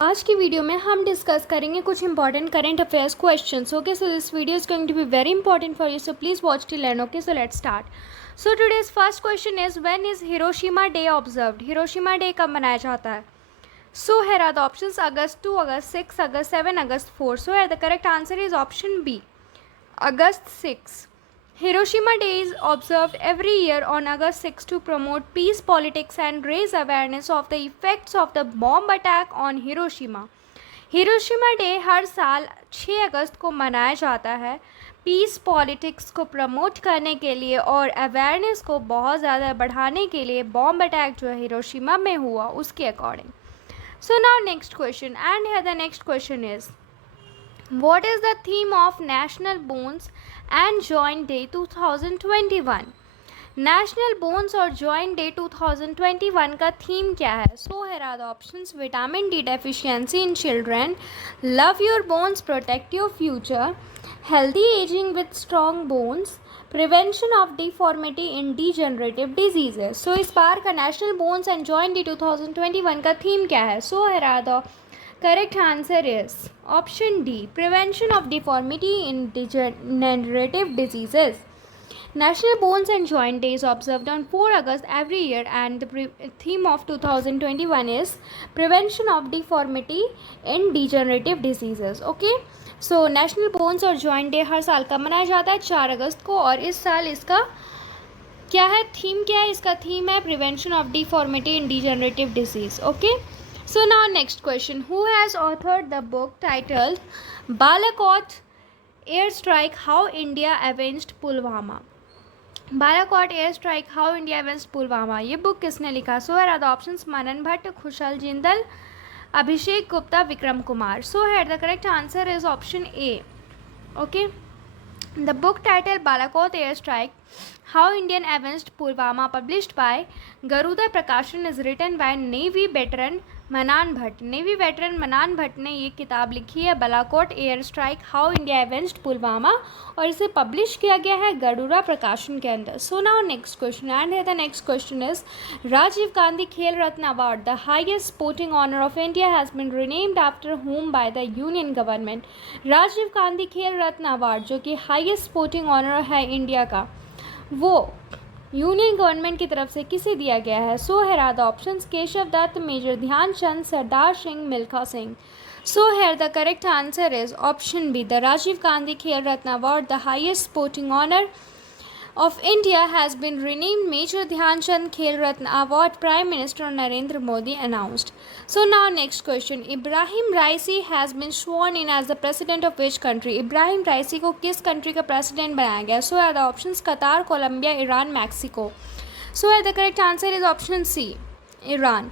आज की वीडियो में हम डिस्कस करेंगे कुछ important current affairs questions. Okay, so this video is going to be very important for you, so please watch till end. Okay, so let's start. So today's first question is when is Hiroshima day observed. Hiroshima day कब मनाया जाता है? So here are the options: August 2, August 6, August 7, August 4. So here the correct answer is option B, August 6. Hiroshima Day is observed every year on August 6 to promote peace politics and raise awareness of the effects of the bomb attack on Hiroshima. Hiroshima Day हर साल 6 अगस्त को मनाया जाता है piece politics को promote करने के लिए और अवेयरनेस को बहुत ज़्यादा बढ़ाने के लिए बॉम्ब अटैक जो है हिरोशिमा में हुआ उसके according. So now next question, and here the next question is what is the theme of National Bones and Joint Day 2021? National Bones और जॉइंट डे 2021 का थीम क्या है? So here are the options: vitamin D deficiency in children, love your bones, protect your future, healthy ageing with strong bones, prevention of deformity in degenerative diseases. So इस बार का National Bones and Joint Day 2021 का theme क्या है? So here are the correct answer is option D, prevention of deformity in degenerative diseases. National Bones and Joint Day is observed on 4 August every year, and the theme of 2021 is prevention of deformity in degenerative diseases. Okay, so National Bones और Joint Day हर साल कब मनाया जाता है? 4 अगस्त को. और इस साल इसका क्या है, थीम क्या है? इसका थीम है prevention of deformity in degenerative disease. Okay, so now next question: who has authored the book titled Balakot Airstrike, How India Avenged Pulwama? Balakot air strike, how India against Pulwama, ये बुक किसने लिखा? सो here are the options: Manan Bhatt, Khushal Jindal, Abhishek Gupta, Vikram Kumar. So here the correct answer is option A. Okay, the book titled Balakot Air Strike, How Indian Avenged Pulwama, published by Garuda Prakashan, is written by Navy veteran मनान Bhatt. Navy veteran मनान भट्ट ने ये किताब लिखी है Balakot air strike, how India avenged Pulwama, और इसे publish किया गया है गरुड़ा प्रकाशन के अंदर. So now next question, and the next question is Rajiv Gandhi Khel Ratna Award, the highest sporting honour of India, has been renamed after whom by the union government. Rajiv Gandhi Khel Ratna Award जो कि highest sporting honour है इंडिया का, वो यूनियन गवर्नमेंट की तरफ से किसे दिया गया है? So here are the options: Keshav Dutt, major Dhyanchand, Sardar Singh, Milkha Singh. So here the correct answer is option B, the Rajiv Gandhi Khel Ratna Award, the highest sporting honor of India, has been renamed Major Dhyan Chand Khel Ratna Award, Prime Minister Narendra Modi announced. So now next question, Ibrahim Raisi has been sworn in as the president of which country? Ibrahim Raisi को किस country का president बनाया गया? So are the options: Qatar, Colombia, Iran, Mexico. So here the correct answer is option C, Iran.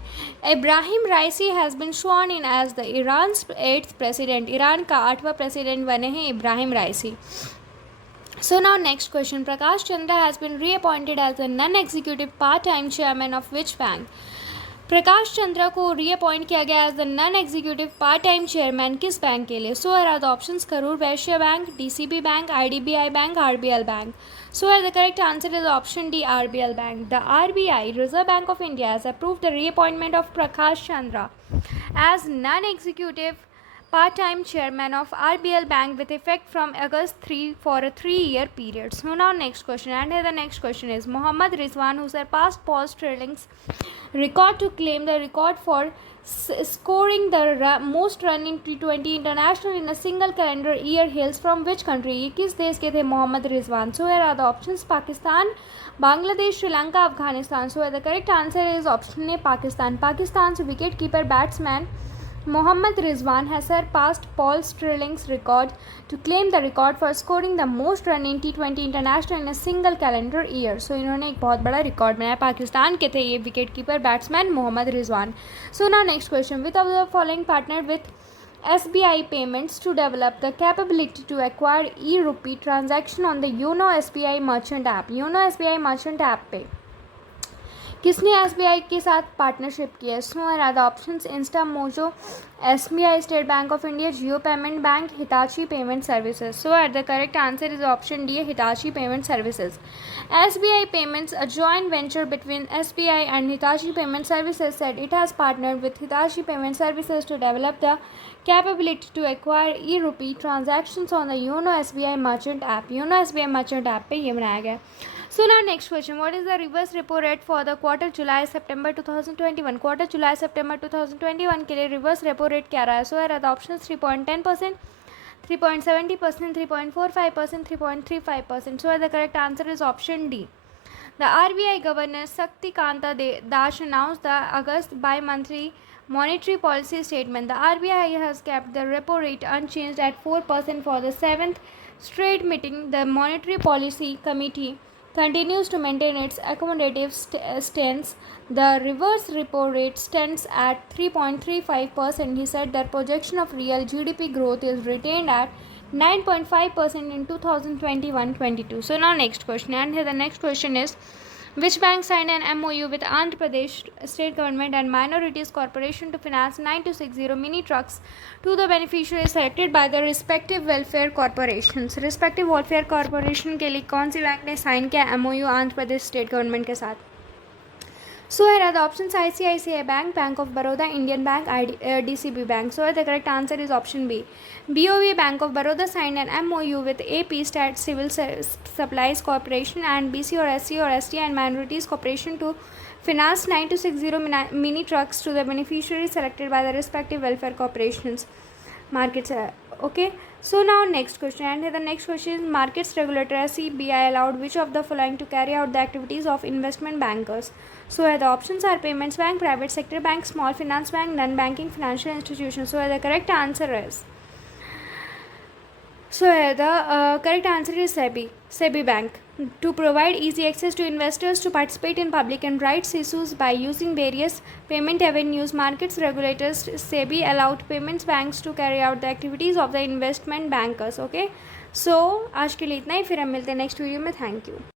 Ebrahim Raisi has been sworn in as the Iran's 8th president. Iran का 8वां president बने हैं Ibrahim राइसी. So now next question, Prakash Chandra has been reappointed as the non-executive part-time chairman of which bank? Prakash Chandra को reappoint किया गया as the non executive part time chairman किस bank के लिए? सो here are the options: Karur Vysya bank, DCB bank, IDBI bank, RBL bank. So here the correct answer is option D, RBL Bank. The RBI, Reserve Bank of India, has approved the reappointment of Prakash Chandra as non-executive part-time chairman of RBL Bank with effect from August 3 for a 3-year period. So now next question, and here the next question is Mohammad Rizwan, who surpassed Paul Sterling's record to claim the record for scoring the most run in T20 international in a single calendar year, hails from which country? ये किस देश के थे Mohammad Rizwan? So here are the options: Pakistan, Bangladesh, Sri Lanka, Afghanistan. So the correct answer is option A, Pakistan. Pakistan से wicket keeper batsman Mohammad Rizwan has surpassed Paul Sterling's record to claim the record for scoring the most run in T20 international in a single calendar year. So इन्होंने एक बहुत बड़ा record बनाया. पाकिस्तान के थे ये wicket keeper batsman Mohammad Rizwan. So now next question, with of the following partnered with SBI Payments to develop the capability to acquire e-rupee transaction on the Yono SBI Merchant app. Yono SBI Merchant app पे किसने SBI के साथ partnership की है? So are the options Instamojo, SBI, State Bank of India, Jio payment bank, Hitachi payment services. So at the correct answer is option D, Hitachi payment services. SBI Payments, a joint venture between SBI and Hitachi Payment Services, said it has partnered with Hitachi Payment Services to develop the capability to acquire e-rupee transactions on the YONO SBI Merchant app. YONO SBI Merchant app पे ये बनाया गया. So now next question, what is the reverse repo rate for the quarter July September 2021? Quarter July September 2021 के लिए reverse repo rate क्या रहा है? So here are the options 3.10%, 3.70%, 3.45%, 3.35%. So the correct answer is option D. The RBI Governor Saktikanta Das announced the August bi-monthly monetary policy statement. The RBI has kept the repo rate unchanged at 4% for the 7th straight meeting. The Monetary Policy Committee continues to maintain its accommodative stance. The reverse repo rate stands at 3.35%. He said that projection of real GDP growth is retained at 9.5% in 2021-22. So now next question, and here the next question is, which bank signed an MOU with Andhra Pradesh State Government and Minorities Corporation to finance 9260 mini trucks to the beneficiaries selected by the respective welfare corporations? Respective welfare corporation के लिए कौन सी bank ने sign किया MOU Andhra Pradesh state government के साथ? So here are the options: ICICI Bank, Bank of Baroda, Indian Bank, DCB Bank. So the correct answer is option B. BOB Bank of Baroda signed an MOU with AP Stat Civil Supplies Corporation and BC or SC or ST and Minorities Corporation to finance 9260 mini trucks to the beneficiaries selected by the respective welfare corporations. Markets. Okay. So now next question, and the next question is, markets regulator SEBI allowed which of the following to carry out the activities of investment bankers? So the options are payments bank, private sector bank, small finance bank, non-banking financial institutions. So the correct answer is, correct answer is SEBI Bank, to provide easy access to investors to participate in public and rights issues by using various payment avenues. Markets regulators SEBI allowed payments banks to carry out the activities of the investment bankers. Okay, so आज के लिए इतना ही, फिर हम मिलते हैं next video में. Thank you.